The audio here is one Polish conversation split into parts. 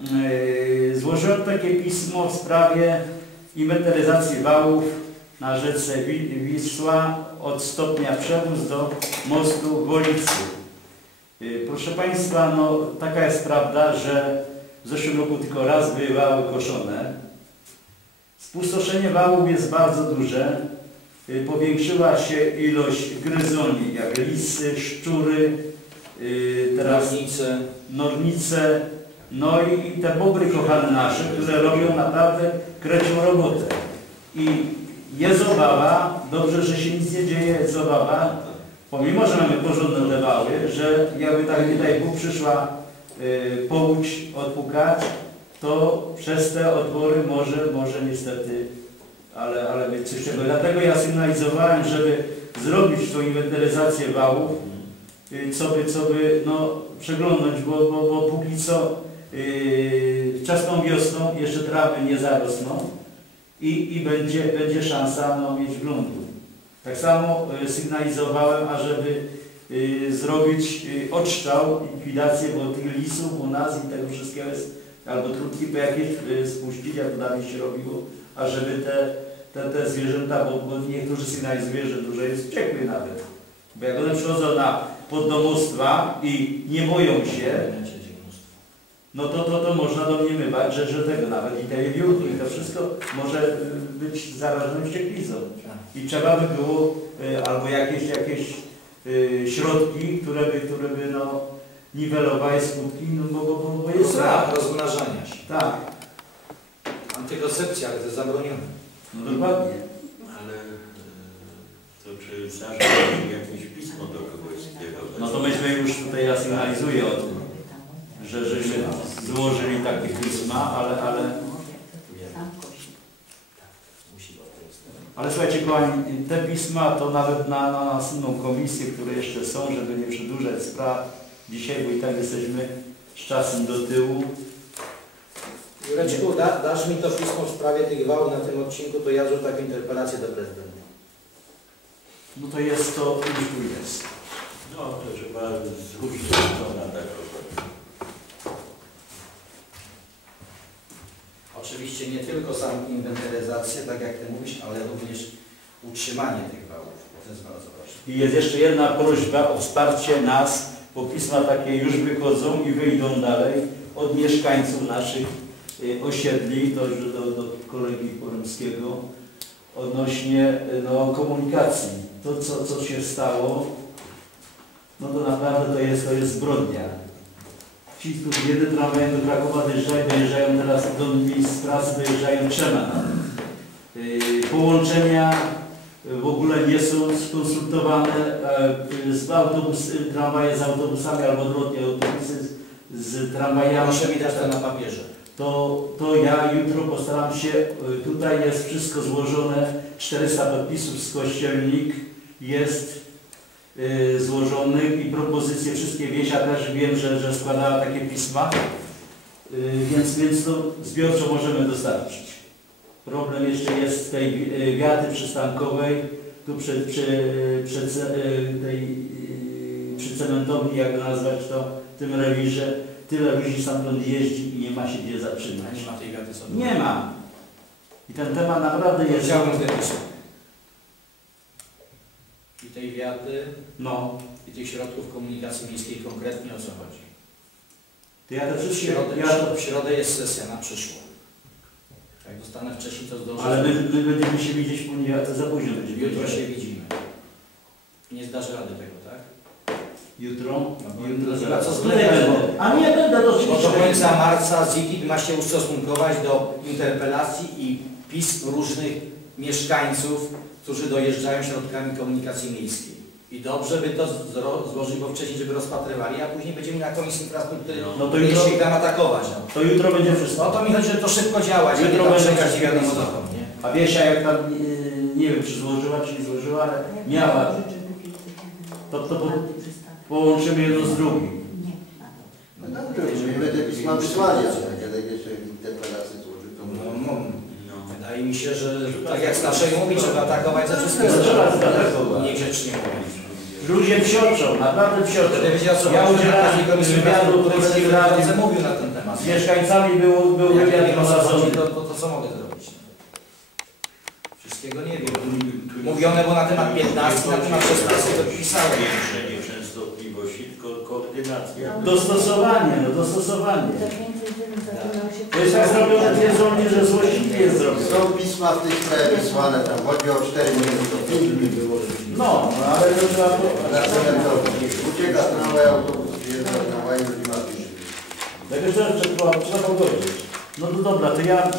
Yy, Złożyłem takie pismo w sprawie inwentaryzacji wałów na rzece Wi- Wisła od stopnia przewóz do mostu Wolicy. Yy, Proszę Państwa, no taka jest prawda, że w zeszłym roku tylko raz były wały koszone. Spustoszenie wałów jest bardzo duże. Yy, Powiększyła się ilość gryzoni, jak lisy, szczury, teraz Trawnice. nornice, no i te bobry kochane nasze, które robią naprawdę krecią robotę. I jest obawa, dobrze, że się nic nie dzieje, jest obawa, pomimo, że mamy porządne lewały, że jakby tak nie daj Bóg przyszła y, powódź odpukać, to przez te otwory może, może niestety, ale, ale być coś tego. Dlatego ja sygnalizowałem, żeby zrobić tą inwentaryzację wałów, y, co by, co by no, przeglądnąć, bo, bo, bo póki co yy, wczesną wiosną jeszcze trawy nie zarosną i, i będzie, będzie szansa no, mieć gruntu. Tak samo y, sygnalizowałem, ażeby y, zrobić y, odstrzał, likwidację, bo tych lisów u nas i tego wszystkiego jest, albo trutki po jakieś y, spuścić, jak to dawniej się robiło, ażeby te, te, te zwierzęta, bo, bo niektórzy sygnalizują, że dużo jest wściekły nawet. Bo jak one przychodzą na poddomostwa i nie boją się, no to, to, to można domniemywać, że, że tego nawet i te wiewiórki i to wszystko może y, być zarażone wścieklizą. I trzeba by było y, albo jakieś, jakieś y, środki, które by, które by no, niwelowały skutki, no bo, bo, bo, bo jest strach. rozmnażania się. Tak, Antykoncepcja, ale to jest zabronione. no dokładnie. Ale e, to czy zarząd jakieś pismo do kogoś skierować? No to myśmy już tutaj ja sygnalizuję o tym, że żeśmy złożyli takie pisma, ale, ale Ale słuchajcie, kochani, te pisma to nawet na, na następną komisję, które jeszcze są, żeby nie przedłużać spraw dzisiaj, bo i tak jesteśmy z czasem do tyłu. Jureczku, da, dasz mi to pismo w sprawie tych wałów na tym odcinku, to ja zrób taką interpelację do prezydenta. No to jest to, już tu jest. No to trzeba zróżnić to na taką. Oczywiście nie tylko sam inwentaryzację, tak jak Ty mówisz, ale również utrzymanie tych wałów, to jest bardzo ważne. I jest jeszcze jedna prośba o wsparcie nas, bo pisma takie już wychodzą i wyjdą dalej od mieszkańców naszych y, osiedli, to już do, do kolegi Poremskiego, odnośnie y, no, komunikacji. To, co, co się stało, no to naprawdę to jest, to jest zbrodnia. Ci, którzy jeden tramwajem do Krakowa dojeżdżają, dojeżdżają teraz do miejsc pracy, dojeżdżają trzema. Yy, Połączenia w ogóle nie są skonsultowane e, z autobus, tramwaje z autobusami albo odwrotnie autobusy z, tramwajami. Proszę mi dać to na papierze. To, to ja jutro postaram się, y, tutaj jest wszystko złożone, 400 podpisów z Kościelnik jest złożonych i propozycje wszystkie Wiesia też wiem, że, że składała takie pisma, y, więc, więc to zbiorczo możemy dostarczyć. Problem jeszcze jest z tej y, wiaty przystankowej, tu przy, przy, przy, y, tej, y, przy cementowni, jak to nazwać to, w tym rewirze, tyle ludzi stamtąd jeździ i nie ma się gdzie zatrzymać. Nie ma tej wiaty sobie. Nie ma. I ten temat naprawdę jest... Chciałbym tej wiaty, No, i tych środków komunikacji miejskiej konkretnie o co chodzi. to ja te W środę, Ja to, w środę jest sesja na przyszłą. Jak dostanę wcześniej, to zdążę. ale my, my będziemy się widzieć w poniedziałek, to za późno będziemy. Jutro się widzimy. Nie zdasz rady tego, tak? Jutro? No Jutro nie zaraz. co będę. A nie będę, to Bo do końca marca ZIGIT ma się ustosunkować do interpelacji i pism różnych mieszkańców, którzy dojeżdżają środkami komunikacji miejskiej. I dobrze by to zro- złożyć, bo wcześniej, żeby rozpatrywali, a później będziemy na Komisji Infrastruktury No to no jutro, się ich tam atakować. No. to jutro będzie No wszystko. to mi chodzi, że to szybko działać, Jutro jutro nie będzie czekać nie wiadomo dokąd, nie? A Wiesia jak tam, yy, nie wiem czy złożyła, czy nie złożyła, ale miała. To, to po, połączymy jedno z drugim. No dobrze, możemy te pisma wysłali, ale kiedy jeszcze interpelację złoży, to No, no, No. Wydaje mi się, że tak jak Staszej mówi, trzeba atakować za wszystkie strony. Niegrzecznie mówić. Ludzie psioczą, naprawdę psioczą. Wtedy wiedział, co Ja udzielałem wywiadu infrastruktury, polskiej rady. mówił na ten temat. Z mieszkańcami był, był Jak ja wywiad to, to, to co mogę zrobić? Wszystkiego nie wiem. Mówione było na temat 15, na temat 16 to pisałem. Częstotliwości, tylko koordynacja. Dostosowanie, no dostosowanie. To jest tak zrobione niezłomnie, że złośliwie jest zrobione. Są pisma w tej sprawie wysłane, tam choćby o 4 minuty, to 5 minut było. No, no ale to trzeba... Ucieka tramwaj, autobus, jeżdża tramwaj, ludzi ma. Tak jeszcze trzeba, trzeba pogodzić. No to dobra, to ja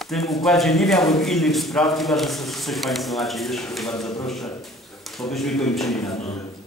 w tym układzie nie miałbym innych spraw, chyba że coś, coś Państwo macie jeszcze, to bardzo proszę, bo byśmy kończyli na to.